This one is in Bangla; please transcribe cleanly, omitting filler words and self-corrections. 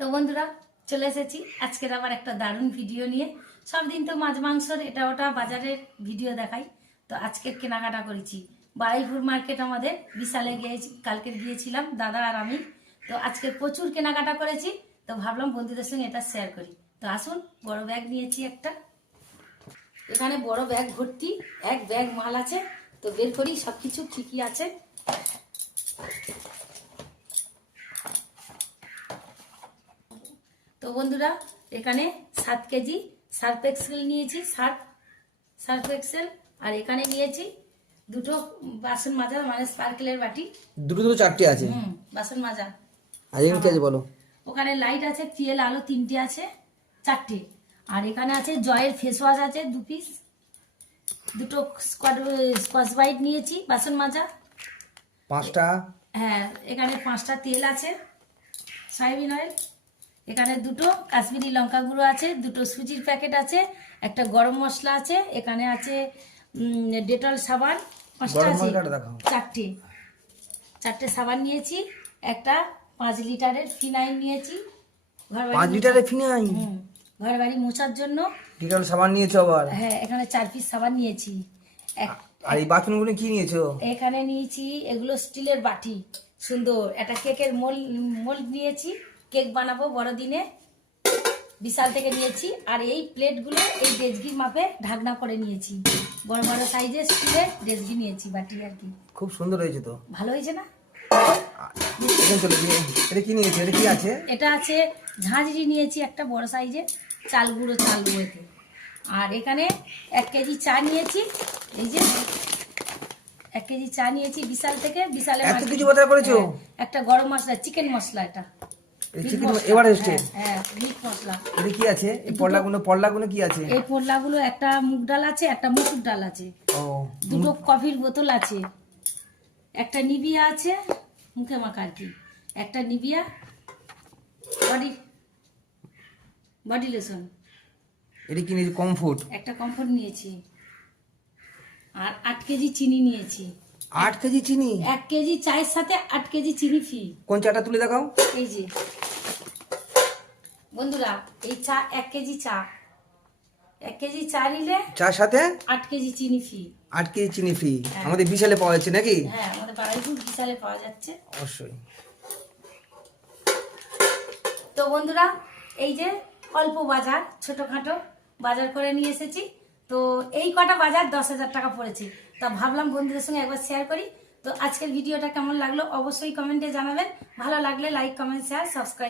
তো বন্ধুরা চলে এসেছি আজকের আবার একটা দারুণ ভিডিও নিয়ে। সব দিন তো মাছ মাংসর এটা ওটা বাজারের ভিডিও দেখাই, তো আজকের কেনাকাটা করেছি বারুইপুর মার্কেট। আমাদের বিশালে গিয়েছি, কালকে গিয়েছিলাম দাদা আর আমি। তো আজকে প্রচুর কেনাকাটা করেছি, তো ভাবলাম বন্ধুদের সঙ্গে এটা শেয়ার করি। তো আসুন, বড় ব্যাগ নিয়েছি একটা, এখানে বড় ব্যাগ ভর্তি, এক ব্যাগ মাল আছে। তো বের করি সবকিছু কি কি আছে। তো বন্ধুরা এখানে 7 কেজি সার্ফ এক্সেল নিয়েছি, সার্ফ এক্সেল। আর এখানে নিয়েছি দুটো বাসন মাজা, মানে স্পার্কেলের বাটি, দুটো দুটো চারটে আছে। বাসন মাজা। আর এখানে কি আছে বলো? ওখানে লাইট আছে, তেল আলো 3টে আছে, 4টে। আর এখানে আছে জয়ের ফেস ওয়াশ আছে 2 পিস, দুটো স্কচ ব্রাইট নিয়েছি বাসন মাজা, 5টা। হ্যাঁ, এখানে 5টা তেল আছে, সয়াবিন অয়েল। এখানে দুটো কাশ্মীরি লঙ্কা গুঁড়ো আছে, দুটো সুজির প্যাকেট আছে, একটা গরম মশলা আছে, এখানে আছে ডেটল সাবান 5টা আছে, 4টে সাবান নিয়েছি, একটা 5 লিটারের ফিনাইল নিয়েছি, 5 লিটারের ফিনাইল ঘর বাড়ি মোছার জন্য। ডেটল সাবান নিয়েছো আবার? হ্যাঁ, এখানে 4 পিস সাবান নিয়েছি। আর এই বাথরুমগুলো কি নিয়েছো? এখানে নিয়েছি এগুলো স্টিলের বাটি, সুন্দর একটা কেকের মোল্ড নিয়েছি, কেক বানাবো বড়দিনে, বিশাল থেকে নিয়েছি। আর এই প্লেটগুলো এই ডেজগির মাপে ঢাকনা করে নিয়েছি, বড় বড় সাইজের স্টিলের ডেজগি নিয়েছি, বাটি আর কি। খুব সুন্দর হয়েছে তো, ভালো হয়েছে না? এটা কি নিয়েছো? এটা কি আছে? এটা আছে ঝাঁঝরি নিয়েছি একটা বড় সাইজের, চাল গুঁড়ো এতে। আর এখানে 1 কেজি চা নিয়েছি, এই যে 1 কেজি চা নিয়েছি বিশাল থেকে। বিশালে এত কিছু বাজার করেছো? একটা গরম মশলা, চিকেন মশলা, এটা হ্যাঁ মিট মশলা। এটা কি আছে? এই পল্লাগুলো কি আছে? এই পল্লাগুলো একটা মুগ ডাল আছে, একটা মসুর ডাল আছে, ও, দুটো কফির বোতল আছে, একটা নিভিয়া আছে মুখে মাখা আর কি, একটা নিভিয়া বডি লোশন। এটা কি নিয়েছি? কমফোর্ট। একটা কমফোর্ট নিয়েছি। আর 8 কেজি চিনি নিয়েছি। 8 কেজি চিনি? 1 কেজি চায়ের সাথে 8 কেজি চিনি ফ্রি। কোন চাটা তুলে দেখাও? এই যে বন্ধুরা, এই চা 1 কেজি চা, 1 কেজি চা নিলে চার সাথে 8 কেজি চিনি ফ্রি। 8 কেজি চিনি ফ্রি। আমাদের বিশালে পাওয়া যাচ্ছে নাকি? হ্যাঁ, আমাদের বারুইপুর বিশালে পাওয়া যাচ্ছে অবশ্যই। তো বন্ধুরা এই যে অল্প বাজার, ছোটখাটো বাজার করে নিয়ে এসেছি। তো এই কটা বাজার 10,000 টাকা পড়েছে। তা ভাবলাম বন্ধুদের সঙ্গে একবার শেয়ার করি। তো আজকের ভিডিওটা কেমন লাগলো অবশ্যই কমেন্টে জানাবেন। ভালো লাগলে লাইক, কমেন্ট, শেয়ার, সাবস্ক্রাইব।